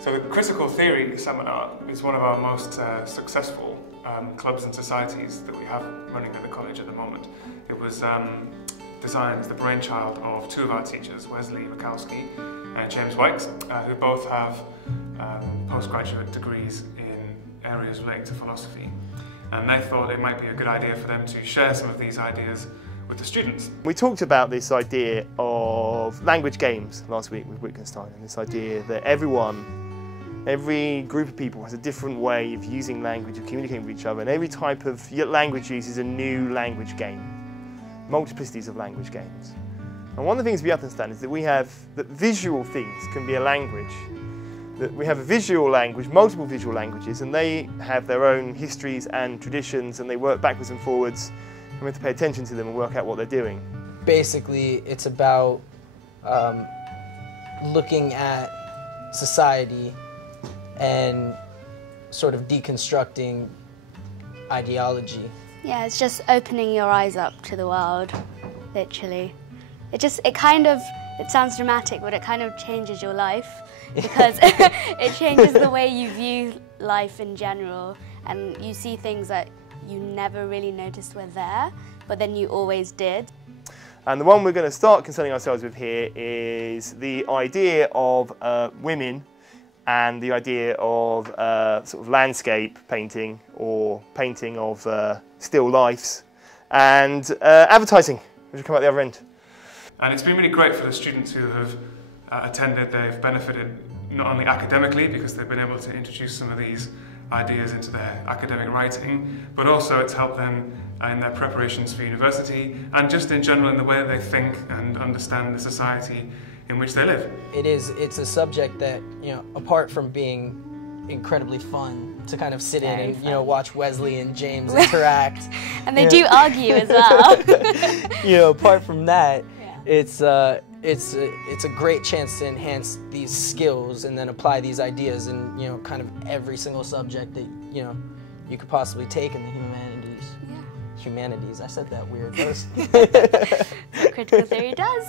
So the Critical Theory Seminar is one of our most successful clubs and societies that we have running at the college at the moment. It was designed as the brainchild of two of our teachers, Wesley Rykalski and James Wykes, who both have postgraduate degrees in areas related to philosophy. And they thought it might be a good idea for them to share some of these ideas with the students. We talked about this idea of language games last week with Wittgenstein, and this idea that every group of people has a different way of using language, of communicating with each other, and every type of language use is a new language game, multiplicities of language games. And one of the things we understand is that that visual things can be a language, that we have a visual language, multiple visual languages, and they have their own histories and traditions, and they work backwards and forwards, and we have to pay attention to them and work out what they're doing. Basically, it's about looking at society and sort of deconstructing ideology. Yeah, it's just opening your eyes up to the world, literally. It sounds dramatic, but it kind of changes your life because it changes the way you view life in general, and you see things that you never really noticed were there, but then you always did. And the one we're going to start concerning ourselves with here is the idea of women and the idea of sort of landscape painting or painting of still lifes and advertising, which will come out the other end. And it's been really great for the students who have attended. They've benefited not only academically because they've been able to introduce some of these ideas into their academic writing, but also it's helped them in their preparations for university and just in general in the way that they think and understand the society in which they live. It's a subject that, apart from being incredibly fun to kind of sit in and, watch Wesley and James interact. And they do argue as well. Apart from that, it's a great chance to enhance these skills and then apply these ideas in, kind of every single subject that, you could possibly take in the humanities. Yeah. Humanities, I said that weird. Critical theory does.